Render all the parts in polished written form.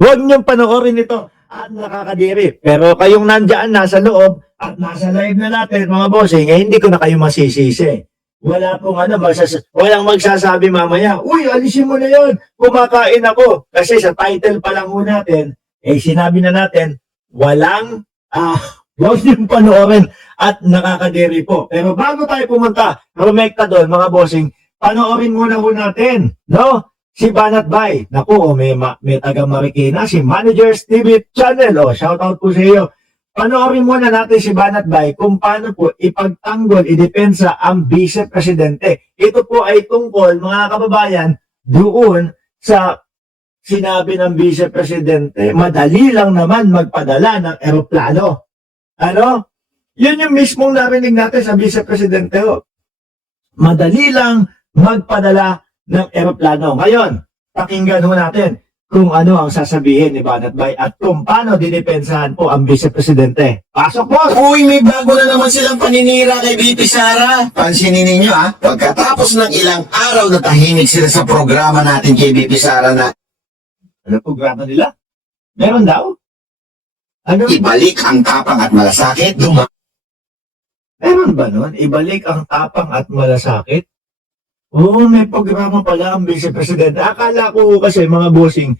Huwag niyong panoorin ito at nakakadiri. Pero kayong nandyan, nasa loob at nasa live na natin, mga bossing, hindi ko na kayo masisisi. Wala pong walang magsasabi mamaya, uy, alisin mo na yon, kumakain ako. Kasi sa title pa lang ho natin, sinabi na natin, walang, huwag niyong panoorin at nakakadiri po. Pero bago tayo pumunta, rumekta doon, mga bossing, panoorin muna ho natin, no? Si Banat Bay. Naku, may taga Marikina, si Managers TV Channel. Shoutout po sa iyo. Panoorin muna natin si Banat Bay kung paano po ipagtanggol, idepensa ang Vice Presidente. Ito po ay tungkol, mga kababayan, doon sa sinabi ng Vice Presidente, madali lang naman magpadala ng eroplano. Ano? Yun yung mismong narinig natin sa Vice Presidente. Madali lang magpadala ng eroplano. Ngayon, pakinggan ho natin kung ano ang sasabihin ni Banat Bay at kung paano dinepensahan po ang Vice Presidente. Pasok po! Uy, may bago na naman silang paninira kay VP Sara. Pansinin ninyo pagkatapos ng ilang araw na tahimik sila sa programa natin kay VP Sara na Ano programa nila? Meron daw? Ano? ibalik ang tapang at malasakit, Meron ba nun? Ibalik ang tapang at malasakit? Oo, may programa pala ang Vice Presidente. Akala ko kasi, mga bossing,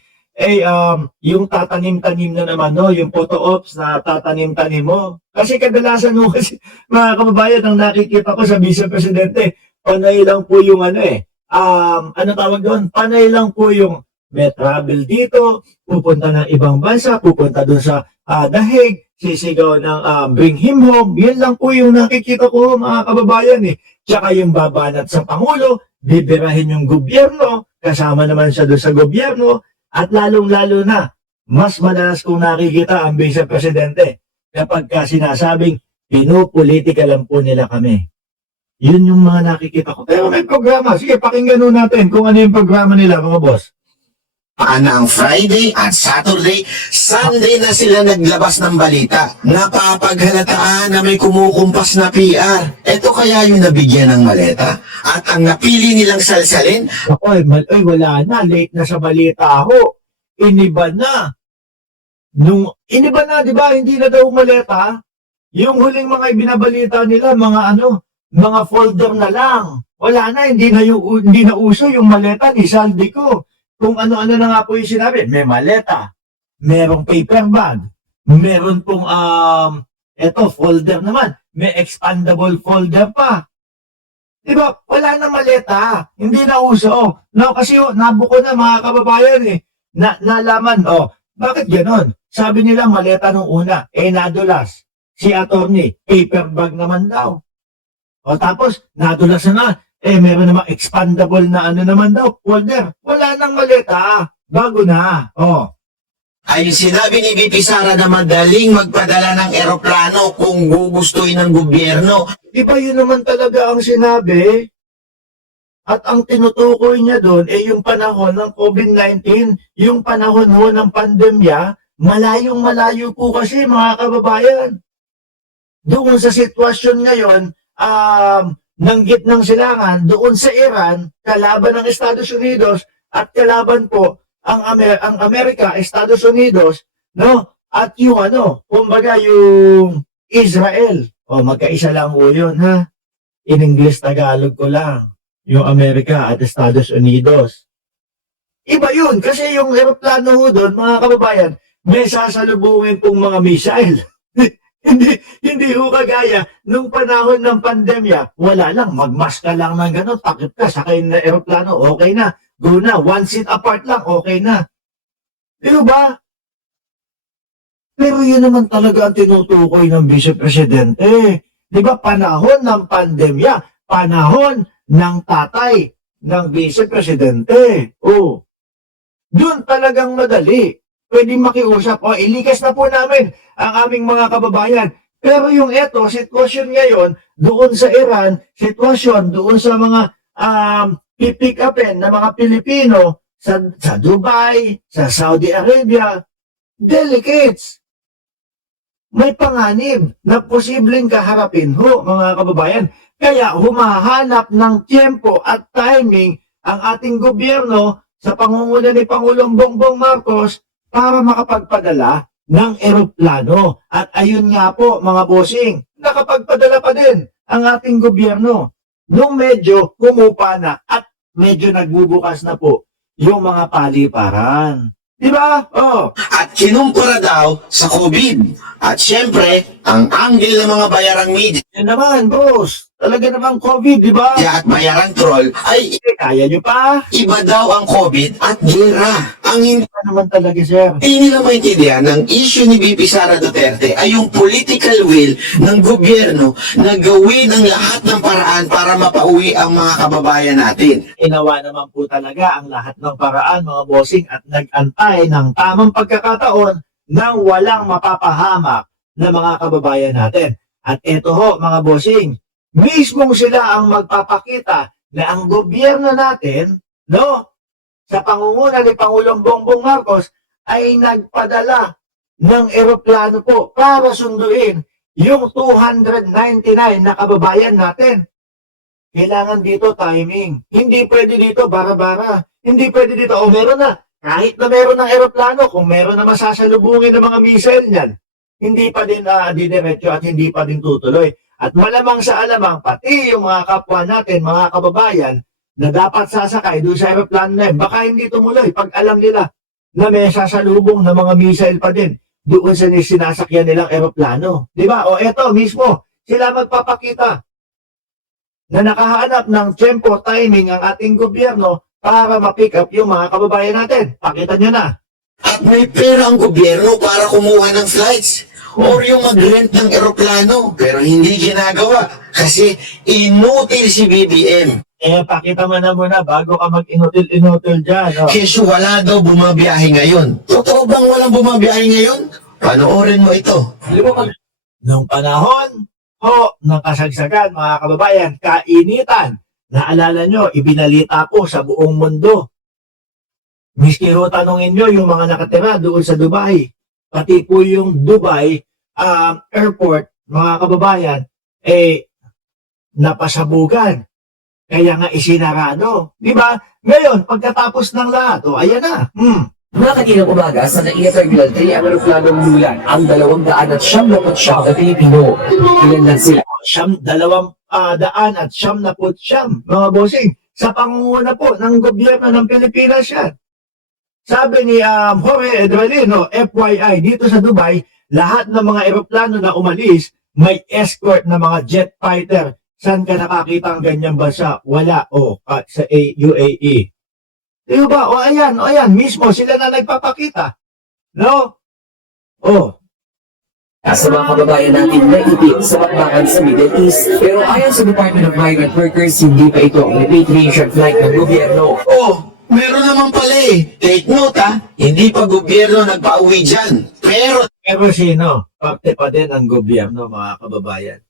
yung tatanim-tanim na naman, no? Yung photo ops na tatanim-tanim mo. Kasi kadalasan mo kasi, mga kababayan, ang nakikita ko sa Vice Presidente, panay lang po yung ano tawag doon? Panay lang po yung may travel dito, pupunta ng ibang bansa, pupunta doon sa dahig, sisigaw ng bring him home. Yan lang po yung nakikita ko, mga kababayan Tsaka yung babanat sa Pangulo, bibirahin yung gobyerno, kasama naman siya doon sa gobyerno, at lalong-lalo na, mas madalas kong nakikita ang Vice Presidente kapag sinasabing, pinupolitika lang po nila kami. Yun yung mga nakikita ko. Pero may programa. Sige, pakinggan nun natin kung ano yung programa nila, mga boss. Paana ang Friday at Saturday, Sunday na sila naglabas ng balita. Napapaghalataan na may kumukumpas na PR. Ito kaya yung nabigyan ng maleta? At ang napili nilang salsalin? Wala na. Late na sa balita ako. Iniba na. Iniba na, di ba? Hindi na daw maleta. Yung huling mga ibinabalita nila, mga folder na lang. Wala na, hindi na uso yung maleta ni Saldi ko. Kung ano-ano na nga po yung sinabi, may maleta, merong paper bag, meron pong, folder naman, may expandable folder pa. Diba? Wala na maleta, hindi na uso. No, kasi nabuko na mga kababayan nalaman, bakit ganon? Sabi nila maleta nung una, nadulas. Si attorney, paper bag naman daw. Tapos, nadulas na meron namang expandable na naman daw, folder. Wala nang maleta. Bago na. Ay sinabi ni VP Sara na madaling magpadala ng eroplano kung gugustuhin ng gobyerno. Di ba yun naman talaga ang sinabi? At ang tinutukoy niya doon yung panahon ng COVID-19, yung panahon ho ng pandemya, malayong malayo po kasi mga kababayan. Doon sa sitwasyon ngayon, ng gitnang silangan doon sa Iran, kalaban ng Estados Unidos at kalaban po ang Amerika, Estados Unidos, no? At yung kumbaga yung Israel. Magkaisa lang po yun, ha? In English, Tagalog ko lang. Yung Amerika at Estados Unidos. Iba yun, kasi yung eroplano ho doon, mga kababayan, may sasalubungin pong mga missile. Hindi ho kagaya nung panahon ng pandemya, wala lang, magmask ka lang ng gano'n, takip ka, sakay na eroplano, okay na, go na, one seat apart lang, okay na. Di ba? Pero yun naman talaga ang tinutukoy ng Vice Presidente. Di ba, panahon ng pandemya, panahon ng tatay ng Vice Presidente. Doon talagang madali. Pwedeng makiusap, ilikas na po namin ang aming mga kababayan. Pero yung sitwasyon ngayon, doon sa Iran, sitwasyon doon sa mga pipick upin na mga Pilipino sa Dubai, sa Saudi Arabia, delicates. May panganib na posibleng kaharapin ho, mga kababayan. Kaya humahanap ng tiempo at timing ang ating gobyerno sa pangunguna ni Pangulong Bongbong Marcos para makapagpadala ng eroplano. At ayun nga po mga bossing, nakapagpadala pa din ang ating gobyerno. Nung medyo kumupa na at medyo nagbubukas na po yung mga paliparan. Di ba? Oh. At kinumpara daw sa COVID. At syempre, ang angle ng mga bayarang media Yan naman, boss. Talaga namang COVID, di ba? at bayarang troll ay Kaya nyo pa? iba daw ang COVID at gera. Ang hindi Ano naman talaga, sir? nila maintindihan ng issue ni VP Sara Duterte ay yung political will ng gobyerno na gawin ang lahat ng paraan para mapauwi ang mga kababayan natin. Inawa naman po talaga ang lahat ng paraan, mga bossing, at nag-antay ng tamang pagkakataon nang walang mapapahamak na mga kababayan natin. At eto ho, mga bossing, mismong sila ang magpapakita na ang gobyerno natin, no, sa pangunguna ni Pangulong Bongbong Marcos, ay nagpadala ng eroplano po para sunduin yung 299 na kababayan natin. Kailangan dito timing. Hindi pwede dito bara-bara. Hindi pwede dito, o meron na. Kahit na meron ng eroplano, kung meron na masasalubungin ng mga missile niyan, hindi pa din didiretso at hindi pa din tutuloy. At malamang sa alamang, pati yung mga kapwa natin, mga kababayan, na dapat sasakay doon sa eroplano na yun, baka hindi tumuloy pag alam nila na may sasalubong na mga missile pa din doon sa sinasakyan nilang eroplano. Di ba? O eto mismo, sila magpapakita na nakahanap ng tempo timing ang ating gobyerno para ma-pick up yung mga kababayan natin. Pakita nyo na. At may pera ang gobyerno para kumuha ng flights or yung mag-rent ng eroplano. Pero hindi ginagawa kasi inutil si BBM. Pakita mo na muna bago ka mag-inutil-inutil dyan. No? Kasi wala daw bumabiyahe ngayon. Totoo bang walang bumabiyahe ngayon? Panoorin mo ito. Nung panahon ng kasagsagan, mga kababayan, kainitan, naalala nyo, ibinalita po sa buong mundo. Miski ro tanongin nyo yung mga nakatira doon sa Dubai, pati po yung Dubai airport, mga kababayan, napasabugan. Kaya nga isinarado. Di ba? Ngayon, pagkatapos ng lahat, ayan na. Mga kaninang umaga sa NAIA Terminal 3 ang eroplanong Lulan ang 299 na Pilipino. Ilan lang sila? 299, mga bossing, sa pangunguna po ng gobyerno ng Pilipinas yan. Sabi ni Jorge Edralino, FYI, dito sa Dubai, lahat ng mga eroplano na umalis, may escort na mga jet fighter. Saan ka nakakita ang ganyang bansa? Wala. Sa UAE. Diyo ba? Ayan, mismo sila na nagpapakita. No? Sa mga kababayan natin na itim sa bakbakan sa Middle East. Pero ayon sa Department of Migrant Workers, hindi pa ito ang repatriation flight ng gobyerno. Meron naman pala eh. Take note hindi pa gobyerno nagpauwi dyan. Pero sino? Parte pa din ang gobyerno, mga kababayan.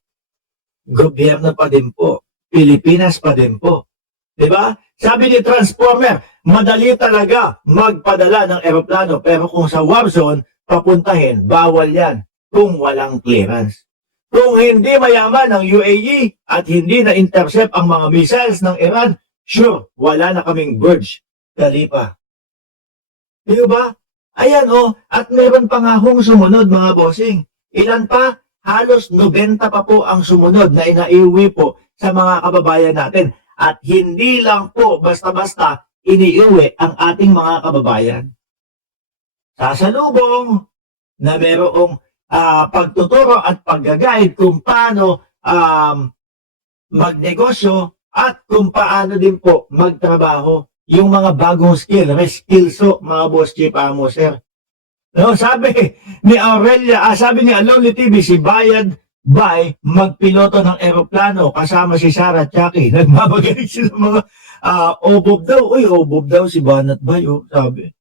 Gobyerno pa din po. Pilipinas pa din po. Diba? Sabi ni Transformer, madali talaga magpadala ng eroplano, pero kung sa war zone, papuntahin, bawal yan kung walang clearance. Kung hindi mayaman ang UAE at hindi na-intercept ang mga missiles ng Iran, sure, wala na kaming Burj Khalifa. Diba? Ayan at meron pa nga hong sumunod, mga bossing. Ilan pa? Halos 90 pa po ang sumunod na inaiuwi po sa mga kababayan natin. At hindi lang po basta-basta iniuwi ang ating mga kababayan. Sasalubong na merong pagtuturo at pag-guide kung paano magnegosyo at kung paano din po magtrabaho. Yung mga bagong skill, reskillso, mga boss chief amo, sir. No, sabi ni Aurelia, sabi ni Aloli TV, si Bayad Bay magpiloto ng eroplano kasama si Sarah at Jackie. Nagmamagaling sila mga obob daw. Obob daw si Banat Bay, sabi.